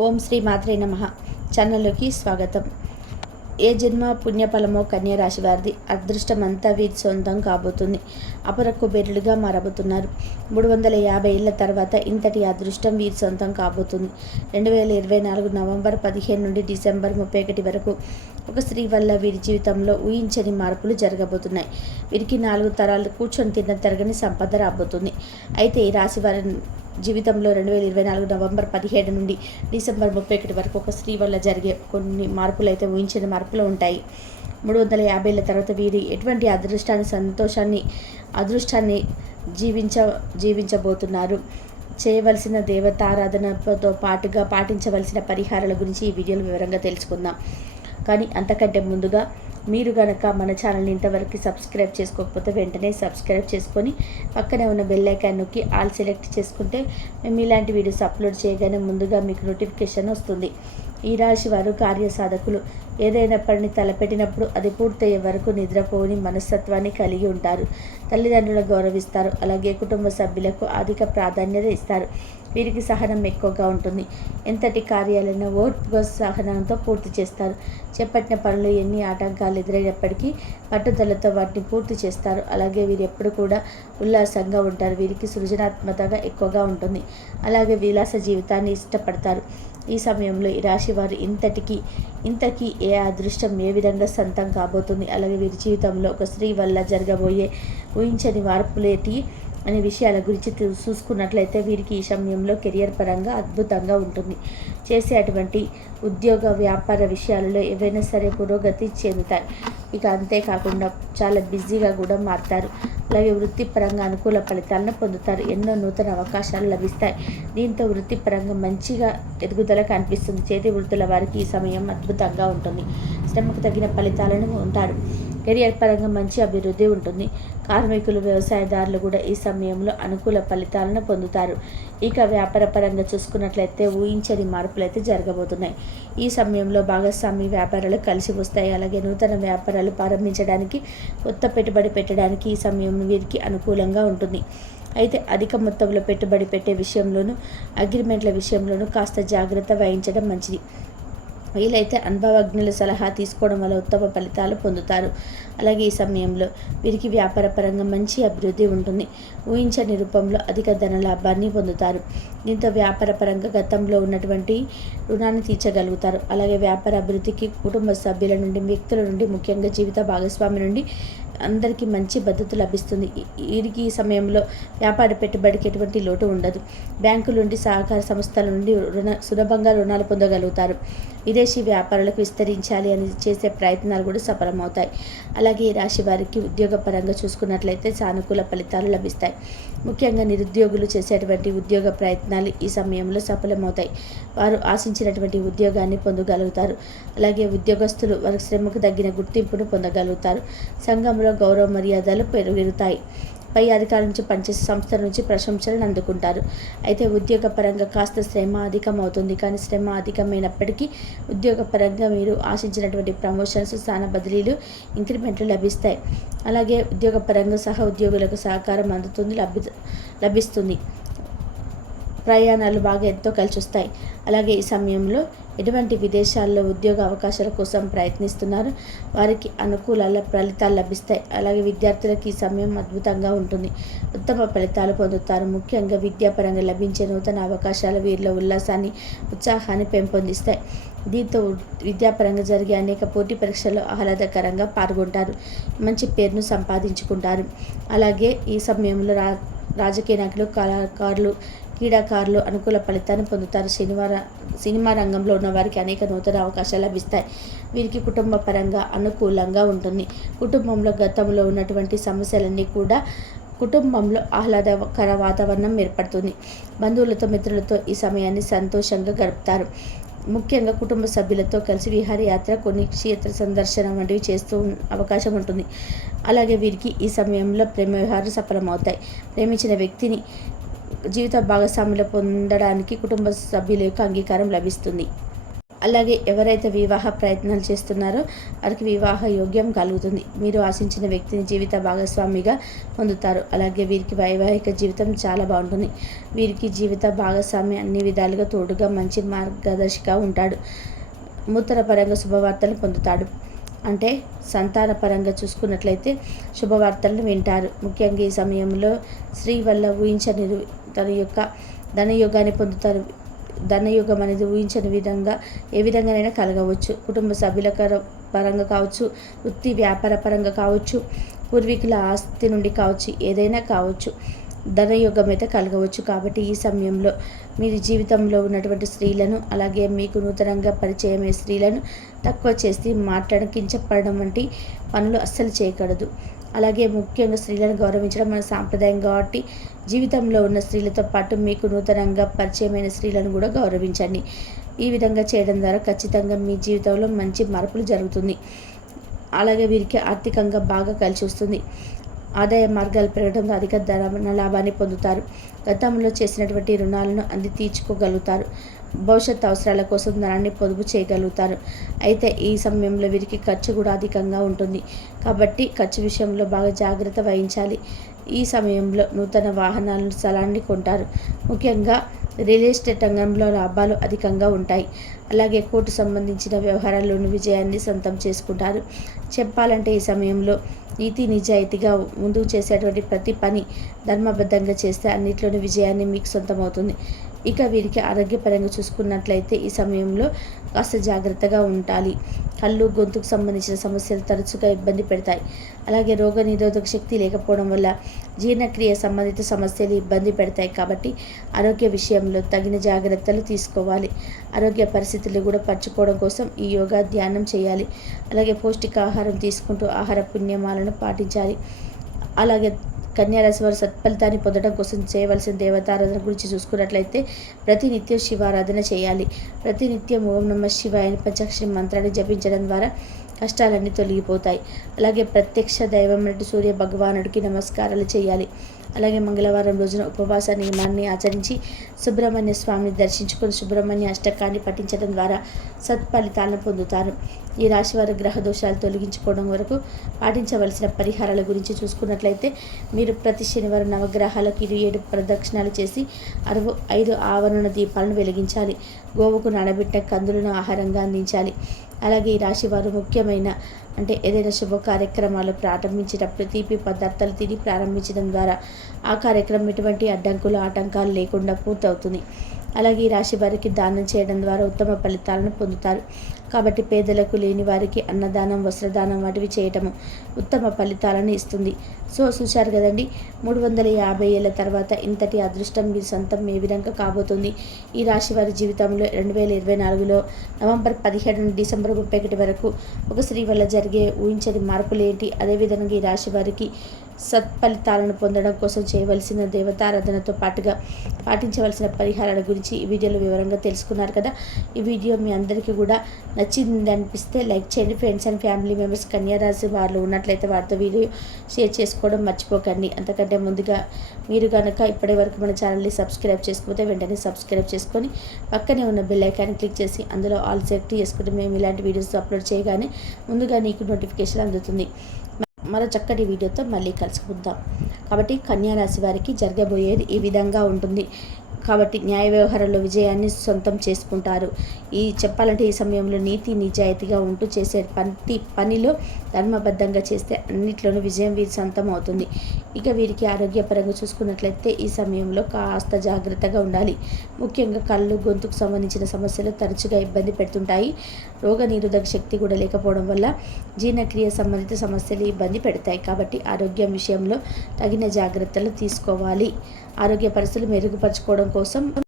ఓం శ్రీ మాత్రే నమ. ఛానల్లోకి స్వాగతం. ఏ జన్మ పుణ్యఫలమో కన్య రాశి వారిది అదృష్టం అంతా వీరి సొంతం కాబోతుంది. అపర కుబేరులుగా మారబోతున్నారు. మూడు వందల యాభై ఏళ్ళ తర్వాత ఇంతటి అదృష్టం వీరి సొంతం కాబోతుంది. రెండు వేల ఇరవై నాలుగు నవంబర్ పదిహేను నుండి డిసెంబర్ ముప్పై ఒకటి వరకు ఒక స్త్రీ వల్ల వీరి జీవితంలో ఊహించని మార్పులు జరగబోతున్నాయి. వీరికి నాలుగు తరాలు కూర్చొని తిన్న తరగని సంపద రాబోతుంది. అయితే ఈ రాశి వారి జీవితంలో రెండు వేల ఇరవై నాలుగు నవంబర్ పదిహేడు నుండి డిసెంబర్ ముప్పై ఒకటి వరకు ఒక స్త్రీ వల్ల జరిగే కొన్ని మార్పులు అయితే ఊహించిన మార్పులు ఉంటాయి. మూడు వందల యాభైల తర్వాత వీరి ఎటువంటి అదృష్టాన్ని సంతోషాన్ని అదృష్టాన్ని జీవించ జీవించబోతున్నారు? చేయవలసిన దేవతారాధనతో పాటుగా పాటించవలసిన పరిహారాల గురించి ఈ వీడియోలో వివరంగా తెలుసుకుందాం. కానీ అంతకంటే ముందుగా మీరు గనక మన ఛానల్ని ఇంతవరకు సబ్స్క్రైబ్ చేసుకోకపోతే వెంటనే సబ్స్క్రైబ్ చేసుకొని పక్కనే ఉన్న బెల్ ఐకాన్ నొక్కి ఆల్ సెలెక్ట్ చేసుకుంటే మేము ఇలాంటి వీడియోస్ అప్లోడ్ చేయగానే ముందుగా మీకు నోటిఫికేషన్ వస్తుంది. ఈ రాశి వారు కార్యసాధకులు. ఏదైనా పనిని తలపెట్టినప్పుడు అది పూర్తయ్యే వరకు నిద్రపోని మనస్తత్వాన్ని కలిగి ఉంటారు. తల్లిదండ్రులను గౌరవిస్తారు. అలాగే కుటుంబ సభ్యులకు అధిక ప్రాధాన్యత ఇస్తారు. వీరికి సహనం ఎక్కువగా ఉంటుంది. ఎంతటి కార్యాలైనా ఓర్పుగా సహనంతో పూర్తి చేస్తారు. చేపట్టిన పనులు ఎన్ని ఆటంకాలు ఎదురైనప్పటికీ పట్టుదలతో వాటిని పూర్తి చేస్తారు. అలాగే వీరు ఎప్పుడు కూడా ఉల్లాసంగా ఉంటారు. వీరికి సృజనాత్మకత ఎక్కువగా ఉంటుంది. అలాగే విలాస జీవితాన్ని ఇష్టపడతారు. ఈ సమయంలో ఈ రాశి వారు ఇంతటికి ఇంతకీ ఏ అదృష్టం ఏ విధంగా సొంతం కాబోతుంది? అలాగే వీరి జీవితంలో ఒక స్త్రీ వల్ల జరగబోయే ఊహించని మార్పులేటి అనే విషయాల గురించి చూసుకున్నట్లయితే వీరికి ఈ సమయంలో కెరియర్ పరంగా అద్భుతంగా ఉంటుంది. చేసే అటువంటి ఉద్యోగ వ్యాపార విషయాలలో ఏవైనా సరే పురోగతి చెందుతాయి ఇక అంతేకాకుండా చాలా బిజీగా కూడా మారుతారు. అలాగే వృత్తిపరంగా అనుకూల ఫలితాలను పొందుతారు. ఎన్నో నూతన అవకాశాలు లభిస్తాయి. దీంతో వృత్తిపరంగా మంచిగా ఎదుగుదల కనిపిస్తుంది. చేతి వృత్తుల వారికి ఈ సమయం అద్భుతంగా ఉంటుంది. శ్రమకు తగిన ఫలితాలను ఉంటారు కెరియర్ పరంగా మంచి అభివృద్ధి ఉంటుంది. కార్మికులు వ్యవసాయదారులు కూడా ఈ సమయంలో అనుకూల ఫలితాలను పొందుతారు. ఇక వ్యాపార పరంగా చూసుకున్నట్లయితే ఊహించని మార్పులు అయితే జరగబోతున్నాయి. ఈ సమయంలో భాగస్వామి వ్యాపారాలు కలిసి వస్తాయి. అలాగే నూతన వ్యాపారాలు ప్రారంభించడానికి కొత్త పెట్టుబడి పెట్టడానికి ఈ సమయం వీరికి అనుకూలంగా ఉంటుంది. అయితే అధిక మొత్తంలో పెట్టుబడి పెట్టే విషయంలోనూ అగ్రిమెంట్ల విషయంలోనూ కాస్త జాగ్రత్త వహించడం మంచిది. వీలైతే అనుభవజ్ఞుల సలహా తీసుకోవడం వల్ల ఉత్తమ ఫలితాలు పొందుతారు. అలాగే ఈ సమయంలో వీరికి వ్యాపార పరంగా మంచి అభివృద్ధి ఉంటుంది. ఊహించని రూపంలో అధిక ధన లాభాన్ని పొందుతారు. దీంతో వ్యాపార పరంగా గతంలో ఉన్నటువంటి రుణాన్ని తీర్చగలుగుతారు. అలాగే వ్యాపార అభివృద్ధికి కుటుంబ సభ్యుల నుండి వ్యక్తుల నుండి ముఖ్యంగా జీవిత భాగస్వామి నుండి అందరికీ మంచి భద్రత లభిస్తుంది. వీరికి ఈ సమయంలో వ్యాపార పెట్టుబడికి ఎటువంటి లోటు ఉండదు. బ్యాంకుల నుండి సహకార సంస్థల నుండి రుణ సులభంగా రుణాలు పొందగలుగుతారు. విదేశీ వ్యాపారాలకు విస్తరించాలి అని చేసే ప్రయత్నాలు కూడా సఫలమవుతాయి. అలాగే ఈ రాశి వారికి ఉద్యోగపరంగా చూసుకున్నట్లయితే సానుకూల ఫలితాలు లభిస్తాయి. ముఖ్యంగా నిరుద్యోగులు చేసేటువంటి ఉద్యోగ ప్రయత్నాలు ఈ సమయంలో సఫలమవుతాయి. వారు ఆశించినటువంటి ఉద్యోగాన్ని పొందగలుగుతారు. అలాగే ఉద్యోగస్తులు వారి శ్రమకు తగ్గిన గుర్తింపును పొందగలుగుతారు. సంఘంలో గౌరవ మర్యాదలు పెరుగుతాయి. పై అధికారుల నుంచి పనిచేసే సంస్థల నుంచి ప్రశంసలను అందుకుంటారు. అయితే ఉద్యోగపరంగా కాస్త శ్రమ అధికమవుతుంది. కానీ శ్రమ అధికమైనప్పటికీ ఉద్యోగపరంగా మీరు ఆశించినటువంటి ప్రమోషన్స్ స్థాన బదిలీలు ఇంక్రిమెంట్లు లభిస్తాయి. అలాగే ఉద్యోగపరంగా సహ ఉద్యోగులకు సహకారం అందుతుంది లభి లభిస్తుంది. ప్రయాణాలు బాగా ఎంతో కలిసి వస్తాయి అలాగే ఈ సమయంలో ఎటువంటి విదేశాల్లో ఉద్యోగ అవకాశాల కోసం ప్రయత్నిస్తున్నారు? వారికి అనుకూల ఫలితాలు లభిస్తాయి. అలాగే విద్యార్థులకు ఈ సమయం అద్భుతంగా ఉంటుంది. ఉత్తమ ఫలితాలు పొందుతారు. ముఖ్యంగా విద్యాపరంగా లభించే నూతన అవకాశాలు వీరిలో ఉల్లాసాన్ని ఉత్సాహాన్ని పెంపొందిస్తాయి. దీంతో విద్యాపరంగా జరిగే అనేక పోటీ పరీక్షల్లో ఆహ్లాదకరంగా పాల్గొంటారు. మంచి పేరును సంపాదించుకుంటారు. అలాగే ఈ సమయంలో రా రాజకీయ నాయకులు కళాకారులు క్రీడాకారులు అనుకూల ఫలితాన్ని పొందుతారు. శనివారం సినిమా రంగంలో ఉన్న వారికి అనేక నూతన అవకాశాలు లభిస్తాయి. వీరికి కుటుంబ పరంగా అనుకూలంగా ఉంటుంది. కుటుంబంలో గతంలో ఉన్నటువంటి సమస్యలన్నీ కూడా కుటుంబంలో ఆహ్లాదకర వాతావరణం ఏర్పడుతుంది. బంధువులతో మిత్రులతో ఈ సమయాన్ని సంతోషంగా గడుపుతారు. ముఖ్యంగా కుటుంబ సభ్యులతో కలిసి విహారయాత్ర కొన్ని క్షేత్ర సందర్శన వంటివి చేస్తూ అవకాశం ఉంటుంది. అలాగే వీరికి ఈ సమయంలో ప్రేమ వ్యవహారాలు సఫలమవుతాయి. ప్రేమించిన వ్యక్తిని జీవిత భాగస్వాములు పొందడానికి కుటుంబ సభ్యుల యొక్క అంగీకారం లభిస్తుంది. అలాగే ఎవరైతే వివాహ ప్రయత్నాలు చేస్తున్నారో వారికి వివాహ యోగ్యం కలుగుతుంది. మీరు ఆశించిన వ్యక్తిని జీవిత భాగస్వామిగా పొందుతారు. అలాగే వీరికి వైవాహిక జీవితం చాలా బాగుంటుంది. వీరికి జీవిత భాగస్వామి అన్ని విధాలుగా తోడుగా మంచి మార్గదర్శిగా ఉంటాడు. మూతర పరంగా శుభవార్తలు పొందుతాడు. అంటే సంతాన పరంగా చూసుకున్నట్లయితే శుభవార్తలను వింటారు. ముఖ్యంగా ఈ సమయంలో స్త్రీ వల్ల ఊహించని తన యొక్క ధనయోగాన్ని పొందుతారు. ధనయుగం అనేది ఊహించని విధంగా ఏ విధంగానైనా కలగవచ్చు. కుటుంబ సభ్యుల పరంగా కావచ్చు వృత్తి వ్యాపార పరంగా కావచ్చు పూర్వీకుల ఆస్తి నుండి కావచ్చు ఏదైనా కావచ్చు ధనయుగం అయితే కలగవచ్చు. కాబట్టి ఈ సమయంలో మీరు జీవితంలో ఉన్నటువంటి స్త్రీలను అలాగే మీకు నూతనంగా పరిచయమయ్యే స్త్రీలను తక్కువ చేసి మాట్లాడడం కించపడడం వంటి పనులు అస్సలు చేయకూడదు. అలాగే ముఖ్యంగా స్త్రీలను గౌరవించడం మన సాంప్రదాయం కాబట్టి జీవితంలో ఉన్న స్త్రీలతో పాటు మీకు నూతనంగా పరిచయమైన స్త్రీలను కూడా గౌరవించండి. ఈ విధంగా చేయడం ద్వారా ఖచ్చితంగా మీ జీవితంలో మంచి మార్పులు జరుగుతుంది. అలాగే వీరికి ఆర్థికంగా బాగా కలిసి వస్తుంది. ఆదాయ మార్గాలు పెరగడంతో అధిక ధన లాభాన్ని పొందుతారు. గతంలో చేసినటువంటి రుణాలను అంది తీర్చుకోగలుగుతారు భవిష్యత్ అవసరాల కోసం ధనాన్ని పొదుపు చేయగలుగుతారు. అయితే ఈ సమయంలో వీరికి ఖర్చు కూడా అధికంగా ఉంటుంది. కాబట్టి ఖర్చు విషయంలో బాగా జాగ్రత్త వహించాలి. ఈ సమయంలో నూతన వాహనాలను స్థలాన్ని కొంటారు. ముఖ్యంగా రియల్ ఎస్టేట్ రంగంలో లాభాలు అధికంగా ఉంటాయి. అలాగే కోర్టు సంబంధించిన వ్యవహారాల్లోని విజయాన్ని సొంతం చేసుకుంటారు. చెప్పాలంటే ఈ సమయంలో నీతి నిజాయితీగా ముందుకు చేసేటువంటి ప్రతి పని ధర్మబద్ధంగా చేస్తే అన్నిట్లోని విజయాన్ని మీకు సొంతమవుతుంది. ఇక వీరికి ఆరోగ్యపరంగా చూసుకున్నట్లయితే ఈ సమయంలో కాస్త జాగ్రత్తగా ఉండాలి. కళ్ళు గొంతుకు సంబంధించిన సమస్యలు తరచుగా ఇబ్బంది పెడతాయి. అలాగే రోగ నిరోధక శక్తి లేకపోవడం వల్ల జీర్ణక్రియ సంబంధిత సమస్యలు ఇబ్బంది పెడతాయి కాబట్టి ఆరోగ్య విషయంలో తగిన జాగ్రత్తలు తీసుకోవాలి. ఆరోగ్య పరిస్థితులు కూడా పరచుకోవడం కోసం ఈ యోగా ధ్యానం చేయాలి. అలాగే పౌష్టికాహారం తీసుకుంటూ ఆహార పుణ్యమాలను పాటించాలి. అలాగే కన్యారాశి వారు సత్ఫలితాన్ని పొందడం కోసం చేయవలసిన దేవతారాధన గురించి చూసుకున్నట్లయితే ప్రతినిత్యం శివారాధన చేయాలి. ప్రతినిత్యం ఓం నమ శివాయ పంచాక్షరి మంత్రాన్ని జపించడం ద్వారా కష్టాలన్నీ తొలగిపోతాయి. అలాగే ప్రత్యక్ష దైవం సూర్య భగవానుడికి నమస్కారాలు చేయాలి. అలాగే మంగళవారం రోజున ఉపవాస నియమాన్ని ఆచరించి సుబ్రహ్మణ్య స్వామిని దర్శించుకొని సుబ్రహ్మణ్య అష్టకాన్ని పఠించడం ద్వారా సత్ఫలితాలను పొందుతారు. ఈ రాశి వారి గ్రహ దోషాలు తొలగించుకోవడం వరకు పాటించవలసిన పరిహారాల గురించి చూసుకున్నట్లయితే మీరు ప్రతి శనివారం నవగ్రహాలకు ఇరు ఏడు ప్రదక్షిణాలు చేసి అరవై ఐదు ఆవరణ దీపాలను వెలిగించాలి. గోవుకు నానబెట్టిన కందులను ఆహారంగా అందించాలి. అలాగే ఈ రాశి వారు ముఖ్యమైన అంటే ఏదైనా శుభ కార్యక్రమాలు ప్రారంభించేటప్పుడు తీపి పదార్థాలు తిని ప్రారంభించడం ద్వారా ఆ కార్యక్రమం ఎటువంటి అడ్డంకులు ఆటంకాలు లేకుండా పూర్తవుతుంది. అలాగే ఈ రాశి వారికి దానం చేయడం ద్వారా ఉత్తమ ఫలితాలను పొందుతారు. కాబట్టి పేదలకు లేని వారికి అన్నదానం వస్త్రదానం వంటివి చేయటము ఉత్తమ ఫలితాలను ఇస్తుంది. సో చూశారు కదండి మూడు వందల యాభై ఏళ్ళ తర్వాత ఇంతటి అదృష్టం మీ సొంతం ఏ విధంగా కాబోతుంది. ఈ రాశి వారి జీవితంలో రెండు వేల ఇరవై నాలుగులో నవంబర్ పదిహేడు నుండి డిసెంబర్ ముప్పై ఒకటి వరకు ఒక స్త్రీ వల్ల జరిగే ఊహించని మార్పులేంటి? అదేవిధంగా ఈ రాశి వారికి సత్ఫలితాలను పొందడం కోసం చేయవలసిన దేవతారాధనతో పాటుగా పాటించవలసిన పరిహారాల గురించి ఈ వీడియోలో వివరంగా తెలుసుకున్నారు కదా. ఈ వీడియో మీ అందరికీ కూడా నచ్చింది అనిపిస్తే లైక్ చేయండి. ఫ్రెండ్స్ అండ్ ఫ్యామిలీ మెంబర్స్ కన్యారాశి వాళ్ళు ఉన్నట్లయితే వారితో వీడియో షేర్ చేసుకోవడం మర్చిపోకండి. అంతకంటే ముందుగా మీరు కనుక ఇప్పటి వరకు మన ఛానల్ని సబ్స్క్రైబ్ చేసుకుంటే వెంటనే సబ్స్క్రైబ్ చేసుకొని పక్కనే ఉన్న బెల్ ఐకాన్ క్లిక్ చేసి అందులో ఆల్ సెలెక్ట్ చేసుకుంటే మేము ఇలాంటి వీడియోస్ అప్లోడ్ చేయగానే ముందుగా నీకు నోటిఫికేషన్ అందుతుంది. మరో చక్కటి వీడియోతో మళ్ళీ కలుసుకుందాం. కాబట్టి కన్యారాశి వారికి జరగబోయేది ఈ విధంగా ఉంటుంది. కాబట్టి న్యాయ వ్యవహారంలో విజయాన్ని సొంతం చేసుకుంటారు. ఈ చెప్పాలంటే ఈ సమయంలో నీతి నిజాయితీగా ఉంటూ చేసే ప్రతి పనిలో ధర్మబద్ధంగా చేస్తే అన్నిట్లోనూ విజయం వీరి సొంతం అవుతుంది. ఇక వీరికి ఆరోగ్యపరంగా చూసుకున్నట్లయితే ఈ సమయంలో కాస్త జాగ్రత్తగా ఉండాలి. ముఖ్యంగా కళ్ళు గొంతుకు సంబంధించిన సమస్యలు తరచుగా ఇబ్బంది పెడుతుంటాయి. రోగ నిరోధక శక్తి కూడా లేకపోవడం వల్ల జీర్ణక్రియ సంబంధిత సమస్యలు ఇబ్బంది పెడతాయి. కాబట్టి ఆరోగ్యం విషయంలో తగిన జాగ్రత్తలు తీసుకోవాలి. ఆరోగ్య పరిస్థితులు మెరుగుపరచుకోవడం కోసం